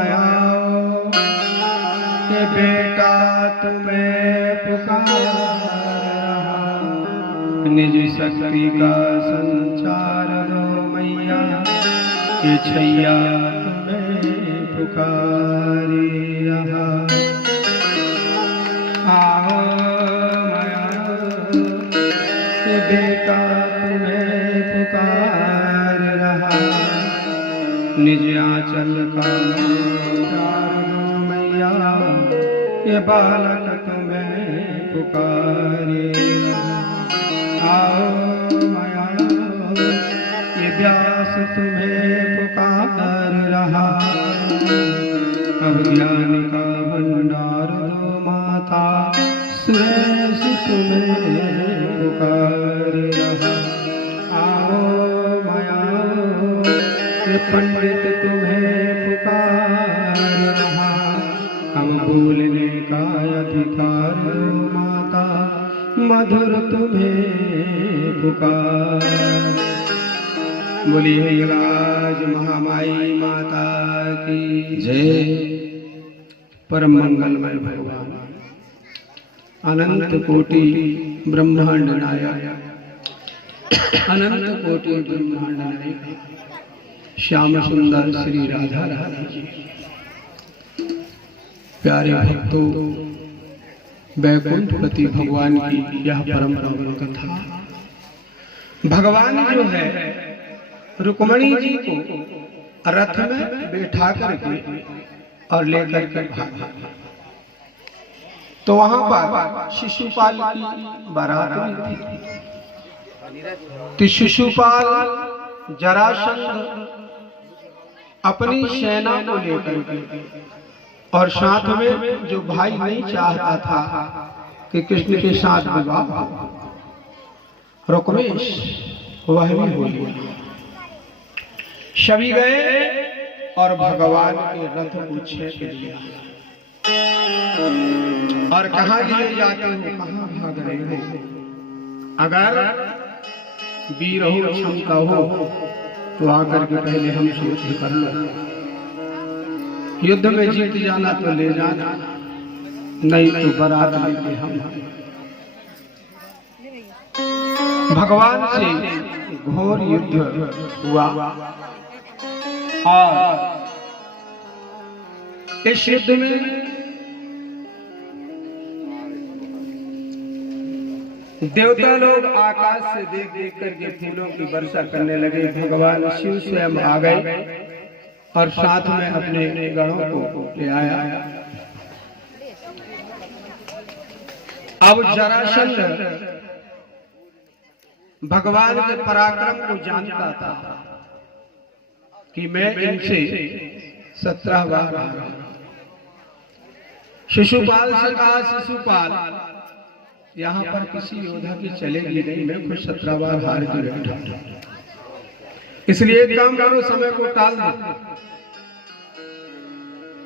माया के बेटा तुम्हें पुकार रहा, निज शक्ति का संचार दो मैया, ये छैया तुम्हें पुकारी रहा। आओ माया के बेटा तुम्हें पुकार रहा, निज आंचल का संचार दो मैया, ये बालक तुम्हें पुकारे। आओ माया ये व्यास तुम्हें पुकार रहा, अब ज्ञान का भंडार दो माता, सुरेश तुम्हें पुकार रहा। आओ माया ये पंडित तुम्हें पुकार रहा, हम बोलने का अधिकार माता, मधुर तुम्हें पुकार। बोलिए राज महामाई माता की जय। परम मंगलमय भगवान अनंत कोटि ब्रह्मांड नायक, अनंत कोटि ब्रह्मांड नायक श्याम सुंदर श्री राधा रानी जी। प्यारे भक्तों, वैकुंठपति भगवान की यह परम पावन कथा। भगवान जो है रुक्मणी जी को रथ में बैठा करके और लेकर के भागा, तो वहां पर शिशुपाल की बारात हुई थी। तो शिशुपाल जरासंध अपनी सेना को लेकर के और साथ में जो भाई नहीं चाहता था कि कृष्ण के साथ विवाह हो, रुक्मेश वह भी हो गया। सभी गए और भगवान के रथ को छेद दिया। और कहाँ लिए जाते हो, कहाँ भाग रहे हो? अगर वीर हो, क्षमता हो तो आकर के पहले हम सोच कर लो। युद्ध में जीत जाना तो ले जाना, नहीं तो बारात लेके हम। भगवान से घोर युद्ध हुआ और इस युद्ध में देवता लोग आकाश से देख देख करके फूलों की वर्षा करने लगे। भगवान शिव स्वयं आ गए और साथ में अपने गणों को ले आया। अब जरासंध भगवान के पराक्रम को जानता था कि मैं इनसे 17 बार हारा। शिशुपाल से कहा, शिशुपाल यहाँ पर किसी योद्धा की चलेगी नहीं, मैं खुद 17 बार हार के बैठा, इसलिए एक काम करो, समय को टाल दो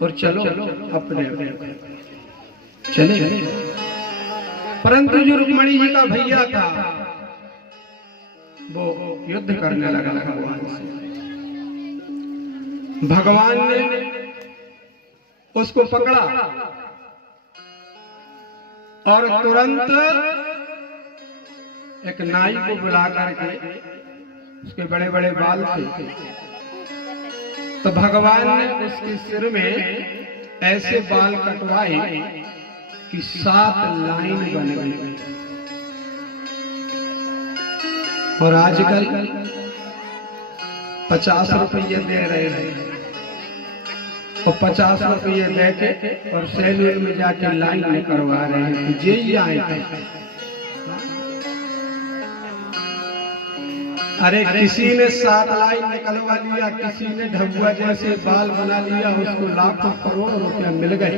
और चलो अपने चले। परंतु जो रुक्मणी जी का भैया था वो युद्ध करने लगा भगवान से। भगवान ने उसको पकड़ा और तुरंत एक नाई को बुला करके, उसके बड़े बड़े बाल थे, तो भगवान ने उसके सिर में ऐसे बाल कटवाए कि 7 लाइन बन गई। और आजकल 50 रुपये दे रहे हैं और 50 रुपये देके और सैलून में जाके लाइन में करवा रहे हैं। जे ही आए, अरे किसी ने 7 लाइन निकलवा लिया, किसी ने ढबुआ जैसे बाल बना लिया, उसको लाखों करोड़ रुपया मिल गए।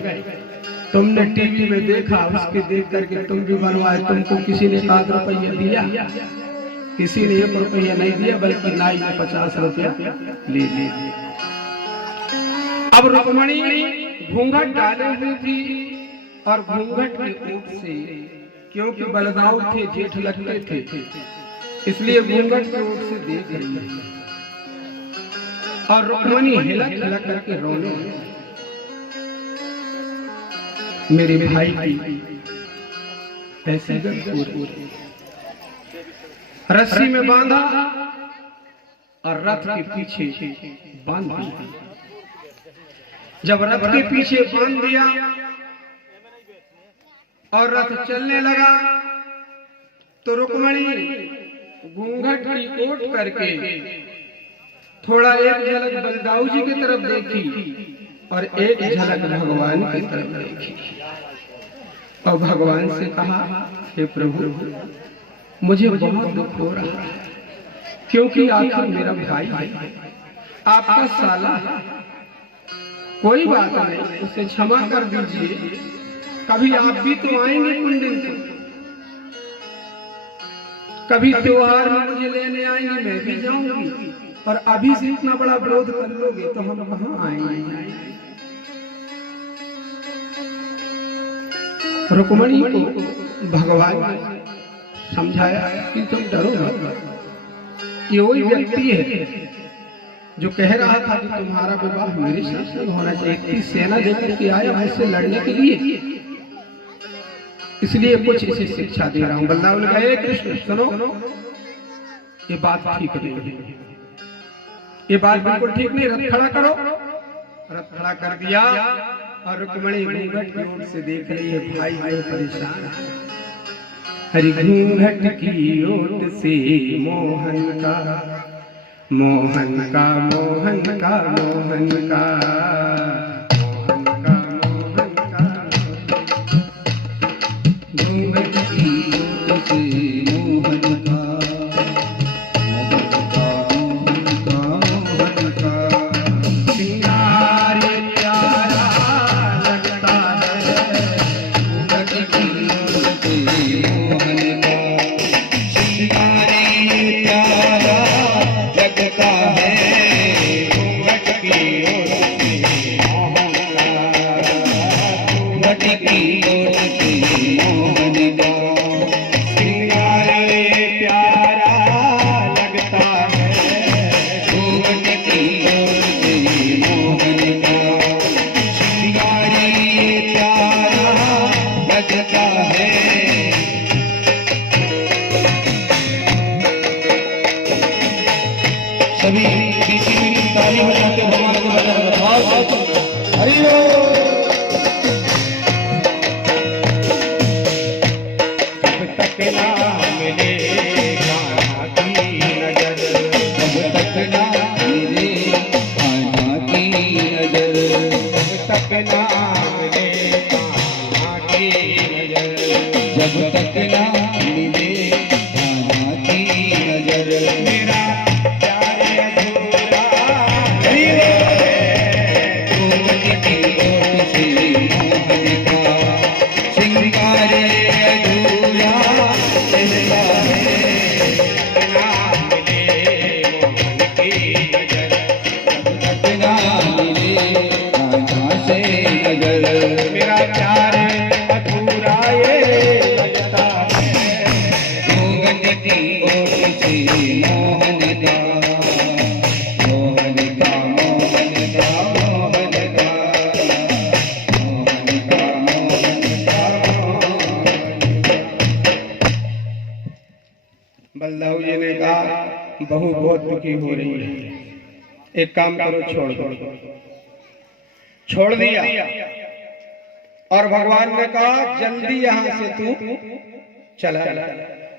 तुमने टीवी में देखा, उसके देख करके तुम भी बनवाए। तुमको किसी ने 7 रुपये दिया, किसी ने 1 रुपया नहीं दिया, बल्कि नाई ने 50 रुपया ले लिया। अब रुक्मणी घूंघट डाले हुई थी और घूंघट के ऊपर से, क्योंकि बलदाऊ थे, जेठ लगते थे, इसलिए घूंघट के ऊपर से देख रही है। और रुक्मणी हिलक हिलक करके रोने, मेरे भाई की ऐसी रस्सी में बांधा और रथ के पीछे बांध दिया। जब रथ के पीछे बांध दिया और रथ चलने लगा तो रुक्मणी घूंघट की ओट करके थोड़ा एक झलक बलदाऊ जी की तरफ देखी और एक झलक भगवान की तरफ देखी और भगवान से कहा, हे प्रभु मुझे बहुत दुख हो रहा है, क्योंकि आखिर मेरा भाई है, आपका साला है। कोई बात नहीं, उसे क्षमा कर दीजिए। कभी आप भी तो आएंगे कुंडिन को, कभी त्योहार में मुझे लेने आएंगे, मैं भी जाऊंगी। और अभी से इतना बड़ा विरोध कर लोगे तो हम कहाँ आएंगे। रुक्मणी को भगवान ने समझाया कि तुम डरो मत। ये वही व्यक्ति है जो कह रहा था कि तुम्हारा विवाह मेरे साथ नहीं होना चाहिए। इतनी सेना लेकर के आया मुझसे लड़ने के लिए, इसलिए कुछ इसे शिक्षा दे रहा हूं। बलदाऊ ने कहा, कृष्ण सुनो, ये बात ठीक नहीं है, ये बात बिल्कुल ठीक नहीं, रथ खड़ा करो। रथ खड़ा कर दिया और रुक्मणी घूंघट की ओर से देख रही है, भाई बहुत परेशान है। हरि घूंघट की ओट से मोहन का मोहन का मोहन का मोहन का मोहन का घूंघट की ओट से मोहन का सभी ताली बजाते भगवान को हरि जब तक ना मिले कान्हा की नजर, जब तक ना मिले कान्हा की नजर, जब तक ना मिले कान्हा की नजर, जब तक ना मिले कान्हा की नजर, मेरा मेरा प्यार अधूरा ये लगता है। घूंघट की ओट से मोहन का मोहन का मोहन का मोहन का मोहन का मोहन का। बलदाऊ जी ने कहा, बहू बहुत दुखी हो रही है, एक काम करो, छोड़ दिया। और भगवान ने कहा, जल्दी यहां से तू चला।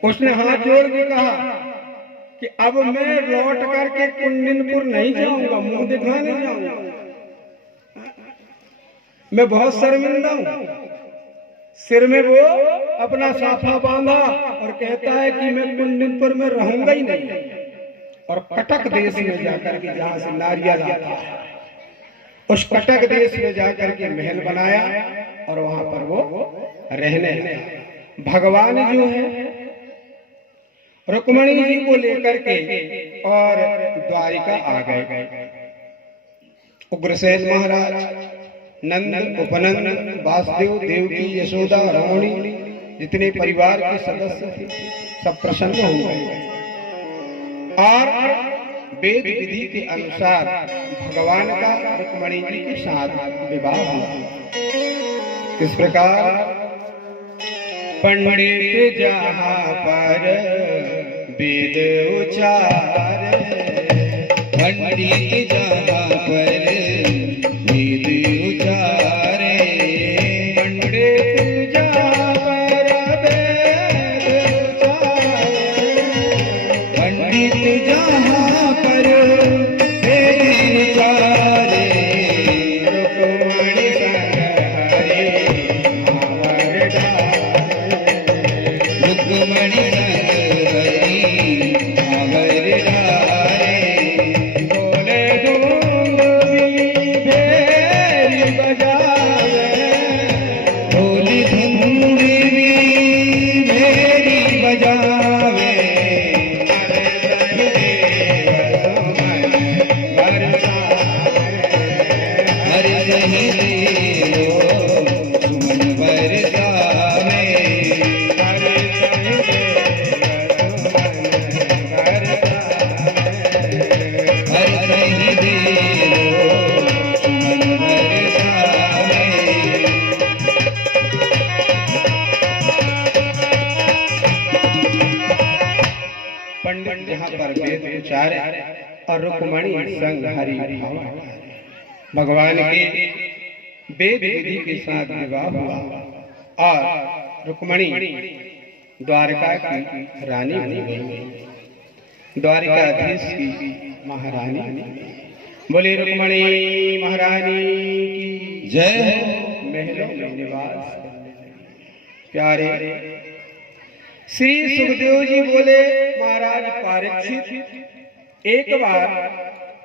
उसने हाथ जोड़ के कहा कि अब मैं लौट करके कुंडिनपुर नहीं जाऊंगा, मुंह दिखाने जाऊंगा, मैं बहुत शर्मिंदा हूं। सिर में वो अपना साफा बांधा और कहता है कि मैं कुंडिनपुर में रहूंगा ही नहीं, और कटक देश में जाकर के, जहां से नारियल आता है, उस कटक देश में जाकर के महल बनाया और वहां पर वो रहने लगे। भगवान जो है रुक्मणी जी को लेकर के और द्वारिका आ गए। उग्रसेन महाराज, नंद, उपनंद, वासुदेव, देवकी, यशोदा, रमणी, जितने परिवार के सदस्य थे सब प्रसन्न हो गए और वेद विधि के अनुसार भगवान का रुक्मणी जी के साथ विवाह हुआ। किस प्रकार? पंडित जहाँ पर वेद उचारे, पंडित जहाँ पर वेद उचारे, पंडित जहाँ पर वेद उचारे, पंडित जहाँ पर वेद उचारे, रुक्मणी संग हरि आवर डारे, रुक्मणी संग हरि आवर डारे, बोले डूंगरी भेरी बजावे, ढोली धुंधुरी मेरी बजावे, हर सही देव सुमन बरसावे, हर सही हर सही देव सुमन बरसावे, देव सुमन बरसावे, पंडित जहाँ पर वेद उचारे और रुक्मणी संग हरि भावा, भगवान के वेद विधि के साथ विवाह हुआ और रुक्मणी द्वारका की रानी बन गई, द्वारिकाधीश की महारानी। बोले रुक्मणी महारानी की जय हो। महलों में निवास प्यारे। श्री सुखदेव जी बोले महाराज परीक्षित, एक बार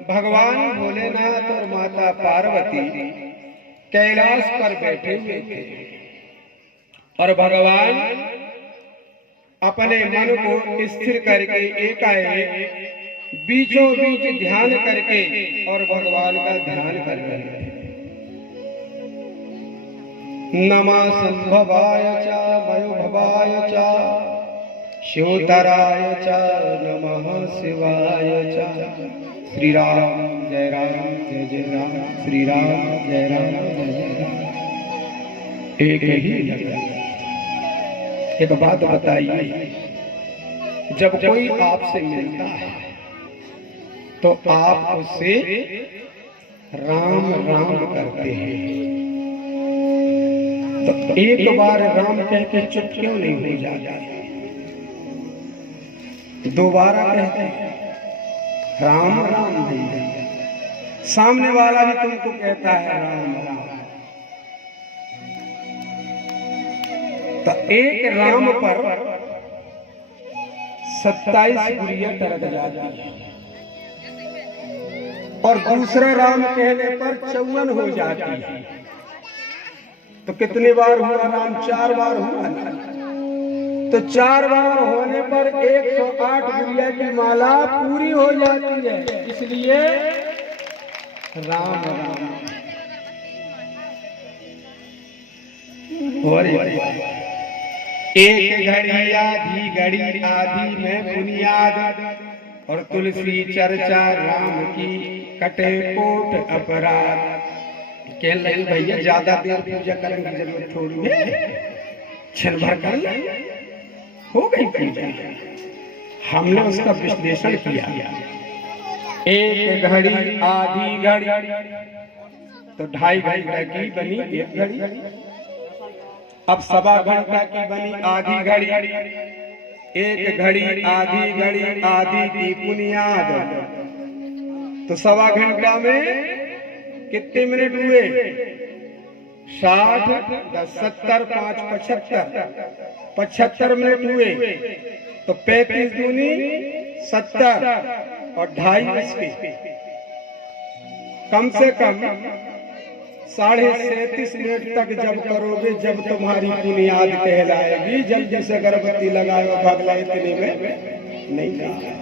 भगवान भोलेनाथ और माता पार्वती कैलाश पर बैठे हुए थे और भगवान अपने मन को स्थिर करके एकाएक बीचों बीच ध्यान करके और भगवान का ध्यान कर रहे थे। नमः संभवाय च मयोभवाय च शिवतराय च नमः शिवाय च। श्री राम जय राम, श्री राम जय राम। एक ही जगह एक बात बताइए, जब कोई आपसे मिलता है तो आप उससे राम राम करते हैं, तो एक बार राम कह के चुप क्यों नहीं हो जाते? दोबारा कहते हैं राम राम नहीं, सामने वाला भी तुमको कहता है राम राम, तो एक राम पर 27 गुड़िया टरक जाती है और दूसरा राम कहने पर 54 हो जाती है। तो कितने बार हुआ राम? 4 बार हुआ ना? तो 4 बार होने पर 108 गुड़िया की माला पूरी हो जाती है, इसलिए राम राम। और एक घड़ी आधी घड़ी आधी में बुनियाद और तुलसी चर्चा राम की कटे कोट अपराध। कह लगे भैया ज्यादा देर पूजा करने की जरूरत थोड़ी है, क्षण भर कर ले, हो गई पूजा। हमने उसका विश्लेषण किया, एक घड़ी आधी घड़ी तो 2.5 घंटा की बनी एक घड़ी, अब 1.25 घंटा की बनी आधी घड़ी, एक घड़ी आधी की बुनियाद, तो 1.25 घंटा में कितने मिनट हुए? 60, 10, 70, 5, 75 मिनट हुए। तो 35 दूनी 70 और 2.5 इसके कम से कम 37.5 मिनट तक जब करोगे, जब तुम्हारी बुनियाद कहलाएगी। जल्दी से अगरबत्ती लगाओ, भागला इतने में नहीं जाएगा।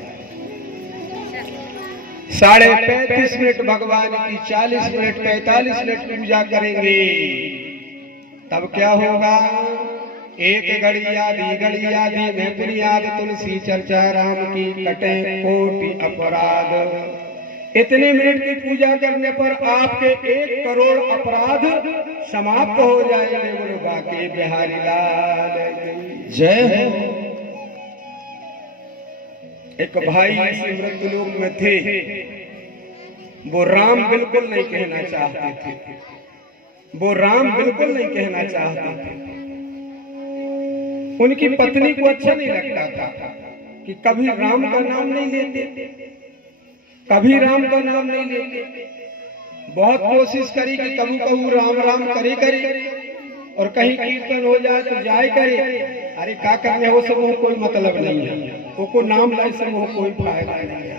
35.5 मिनट भगवान की, 40 मिनट 45 मिनट पूजा करेंगे, तब क्या होगा? एक घड़ी आधी में बुनियाद तुलसी चर्चा राम की कटे कोटि अपराध। इतने मिनट की पूजा करने पर आपके 1 करोड़ अपराध समाप्त हो जाएंगे। बोलो बाके बिहारी लाल की जय हो। एक भाई इसी मृत्युलोक में थे, वो राम बिल्कुल नहीं कहना चाहते थे, वो राम बिल्कुल नहीं कहना चाहते थे। उनकी पत्नी को अच्छा नहीं लगता था कि कभी राम का नाम नहीं लेते, कभी राम का नाम नहीं लेते। बहुत कोशिश करी कि कभी कभी राम राम करे और कहीं कीर्तन हो जाए तो जाए करे। अरे क्या करने वो सब कोई मतलब नहीं है, वो को नाम लाए से वो कोई फायदा नहीं है।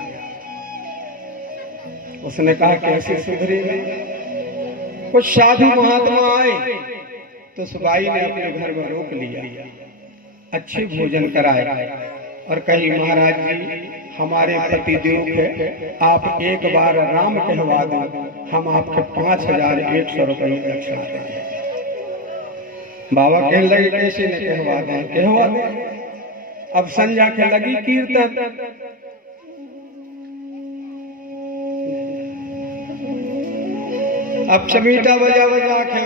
उसने कहा कैसे सुधरे। कुछ साधु महात्मा आए तो सुबाई ने अपने घर में रोक लिया, अच्छे भोजन कराए और कही महाराज जी हमारे पति देव है, आप एक बार राम कहवा दो, हम आपके 5100 रुपये दक्षिणा देंगे। बाबा कहने लगे कैसे न कहवा दें, कहवा दें। अब संध्या के लगी कीर्तन, अब चमीटा बजा बजा के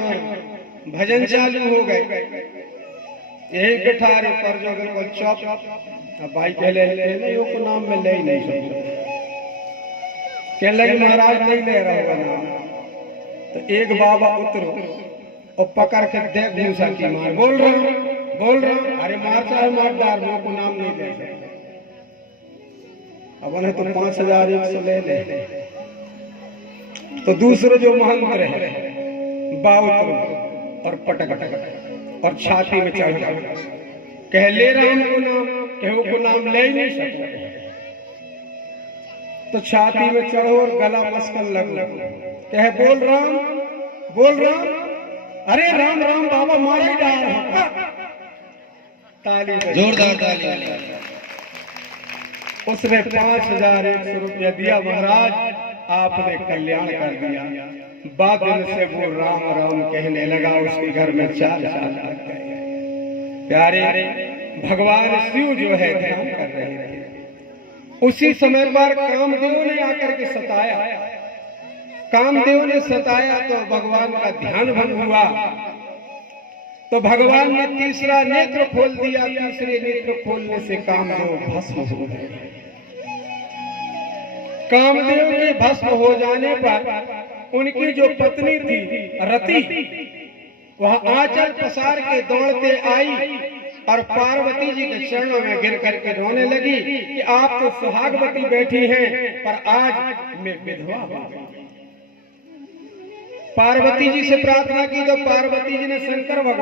भजन चालू हो गए। यही कठारे पर जो बिल्कुल चौप। अब भाई कहले यो को नाम में ले ही नहीं सकते, कहने लगे महाराज नहीं ले रहा होगा नाम। तो एक बाबा उतरो और पकड़ के दे घूसा की मार, बोल रहा हूँ। अरे मार चाहे मार डार, वो को नाम नहीं दे सकते। अब उन्हें तो 5100 ले ले। तो दूसरे जो महंत रहे बाउतरो और पटक और छाती में चढ़ कह ले राम को नाम, केहू को नाम ले ही नहीं सकते। तो छाती में चढ़ो और गला मस्कन लगो, कह बोल राम। अरे राम राम बाबा मारा ही डाल। ताली जोरदार ताली। उसने 5100 रुपया दिया। महाराज आपने कल्याण कर दिया। बाद दिन से वो राम राम कहने लगा। उसके घर में 4 साल लग गए। प्यारे भगवान शिव जो है ध्यान कर रहे थे। उसी समय पर कामदेव ने आकर के सताया। कामदेव ने सताया तो भगवान का ध्यान भंग हुआ। तो भगवान ने तीसरा नेत्र खोल दिया। तीसरे नेत्र खोलने से कामदेव भस्म हो गए। कामदेव के भस्म हो जाने पर उनकी जो पत्नी थी रति, वह आंचल पसार के दौड़ते आई और पार्वती जी के चरणों में गिर करके रोने लगी कि आप तो सुहागवती बैठी हैं, पर आज मैं विधवा हो गई। पार्वती जी से प्रार्थना की तो पार्वती जी ने शंकर भगवान